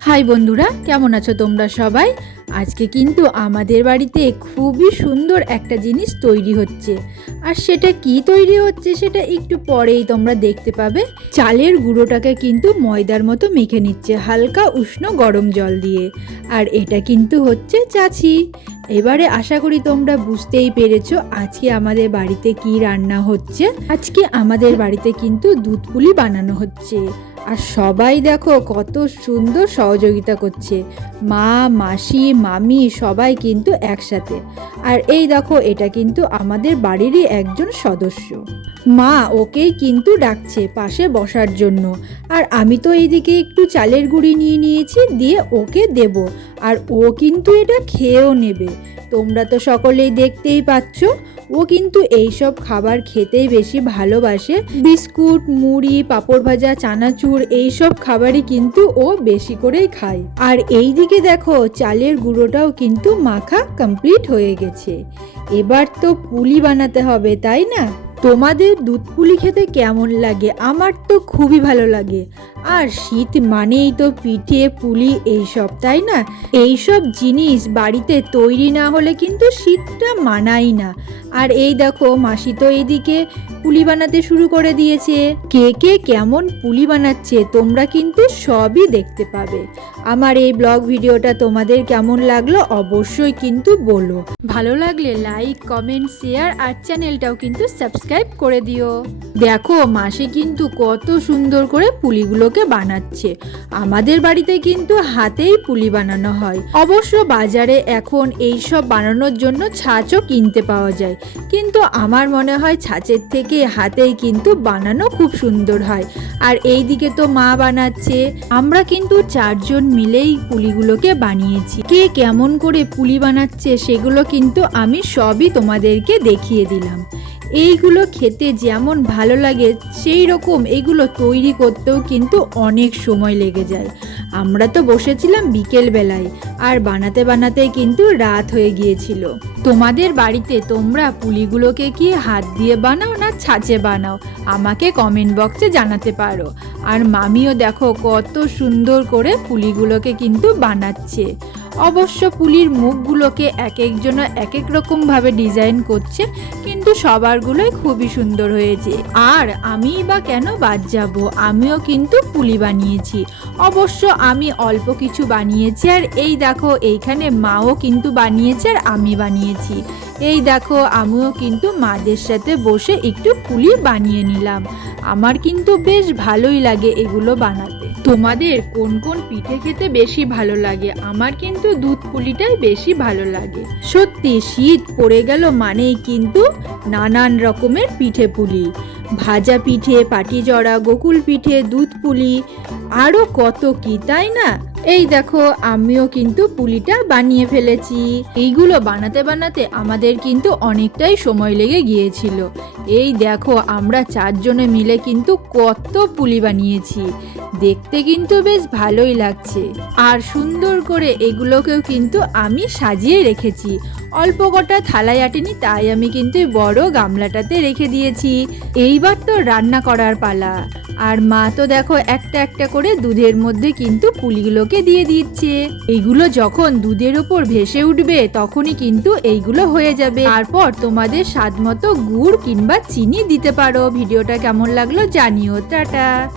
High বন্ধুরা, কেমন আছো তোমরা সবাই? আজকে কিন্তু আমাদের বাড়িতে খুবই সুন্দর একটা জিনিস তৈরি হচ্ছে। আর সেটা কি তৈরি হচ্ছে সেটা একটু পরেই তোমরা দেখতে পাবে। চালের গুঁড়োটাকে কিন্তু ময়দার মতো মেখে নিচ্ছে হালকা উষ্ণ গরম জল দিয়ে। আর এটা কিন্তু হচ্ছে চাছি। এবারে আশা করি তোমরা বুঝতেই পেরেছ আজকে আমাদের বাড়িতে কি রান্না হচ্ছে। আজকে আমাদের বাড়িতে কিন্তু দুধ পুলি বানানো হচ্ছে। আর সবাই দেখো কত সুন্দর সহযোগিতা করছে। মা, মাসি, মামি সবাই কিন্তু একসাথে। আর এই দেখো, এটা কিন্তু আমাদের বাড়িরই একজন সদস্য। মা ওকেই কিন্তু ডাকছে পাশে বসার জন্য। আর আমি তো এইদিকে একটু চালের গুঁড়ি নিয়ে নিয়েছি, দিয়ে ওকে দেব। আর ও কিন্তু এটা খেয়েও নেবে। তোমরা তো সকলেই দেখতেই পাচ্ছ ও কিন্তু এইসব খাবার খেতেই বেশি ভালোবাসে। বিস্কুট, মুড়ি, পাঁপড় ভাজা, চানাচুর এইসব খাবারই কিন্তু ও বেশি করেই খায়। আর এই দিকে দেখো, চালের গুঁড়োটাও কিন্তু মাখা কমপ্লিট হয়ে গেছে। এবার তো পুলি বানাতে হবে, তাই না? তোমাদের দুধ পুলি খেতে কেমন লাগে? আমার তো খুবই ভালো লাগে। আর শীত মানেই তো পিঠে, পুলি এইসব, তাই না? এইসব জিনিস বাড়িতে তৈরি না হলে কিন্তু শীতটা মানাই না। আর এই দেখো, মাসি তো এইদিকে পুলি বানাতে শুরু করে দিয়েছে। কে কে কেমন পুলি বানাচ্ছে তোমরা কিন্তু সবই দেখতে পাবে। আমার এই ব্লগ ভিডিওটা তোমাদের কেমন লাগল অবশ্যই কিন্তু বলো। ভালো লাগলে লাইক কমেন্ট শেয়ার আর চ্যানেলটাও কিন্তু সাবস্ক্রাইব করে দিও। দেখো, মাসি কিন্তু কত সুন্দর করে পুলিগুলোকে বানাচ্ছে। আমাদের বাড়িতে কিন্তু হাতেই পুলি বানানো হয়। অবশ্য বাজারে এখন এই সব বানানোর জন্য ছাঁচও কিনতে পাওয়া যায়। কিন্তু আমার মনে হয় ছাঁচের থেকে হাতেই কিন্তু বানানো খুব সুন্দর হয়। আর এই দিকে তো মা বানাচ্ছে। আমরা কিন্তু চারজন মিলেই পুলিগুলোকে বানিয়েছি। কে কেমন করে পুলি বানাচ্ছে সেগুলো কিন্তু আমি সবই তোমাদেরকে দেখিয়ে দিলাম। এইগুলো খেতে যেমন ভালো লাগে সেই রকম এগুলো তৈরি করতেও কিন্তু অনেক সময় লেগে যায়। আমরা তো বসেছিলাম বিকেল বেলায় আর বানাতে বানাতে কিন্তু রাত হয়ে গিয়েছিল। তোমাদের বাড়িতে তোমরা পুলিগুলোকে কি হাত দিয়ে বানাও না ছাঁচে বানাও? আমাকে কমেন্ট বক্সে জানাতে পারো। আর মামিও দেখো কত সুন্দর করে পুলিগুলোকে কিন্তু বানাচ্ছে। অবশ্য পুলির মুখগুলোকে এক একজন এক এক রকমভাবে ডিজাইন করছে, কিন্তু সবারগুলোই খুবই সুন্দর হয়েছে। আর আমি বা কেন বাদ যাব? আমিও কিন্তু পুলি বানিয়েছি। অবশ্য আমি অল্প কিছু বানিয়েছি, আর এই দেখো, এইখানে মাও কিন্তু বানিয়েছে আর আমি বানিয়েছি। এই দেখো, আমিও কিন্তু মাদের সাথে বসে একটু পুলি বানিয়ে নিলাম। আমার কিন্তু বেশ ভালোই লাগে এগুলো বানাতে। তোমাদের কোন কোন পিঠে খেতে বেশি ভালো লাগে? আমার কিন্তু দুধ পুলিটাই বেশি ভালো লাগে। সত্যি, শীত পড়ে গেল মানেই কিন্তু নানান রকমের পিঠে পুলি। ভাজা পিঠে, পাটিজড়া, গোকুল পিঠে, দুধ পুলি আরও কত কি, তাই না? এই দেখো, আমিও কিন্তু পুলিটা বানিয়ে ফেলেছি। এইগুলো বানাতে বানাতে আমাদের কিন্তু অনেকটাই সময় লেগে গিয়েছিল। এই দেখো, আমরা চারজনে মিলে কিন্তু কত পুলি বানিয়েছি। দেখতে কিন্তু বেশ ভালোই লাগছে। আর সুন্দর করে এগুলোকেও কিন্তু আমি সাজিয়ে রেখেছি। অল্প কটা থালায় আটেনি, তাই আমি কিন্তু বড় গামলাটাতে রেখে দিয়েছি। এইবার তো রান্না করার পালা। আর মা তো দেখো একটা একটা করে দুধের মধ্যে কিন্তু পুলিগুলোকে দিয়ে দিচ্ছে। এইগুলো যখন দুধের ওপর ভেসে উঠবে, তখনই কিন্তু এইগুলো হয়ে যাবে। তারপর তোমাদের স্বাদ মতো গুড় কিংবা চিনি দিতে পারো। ভিডিওটা কেমন লাগল জানিও। টাটা।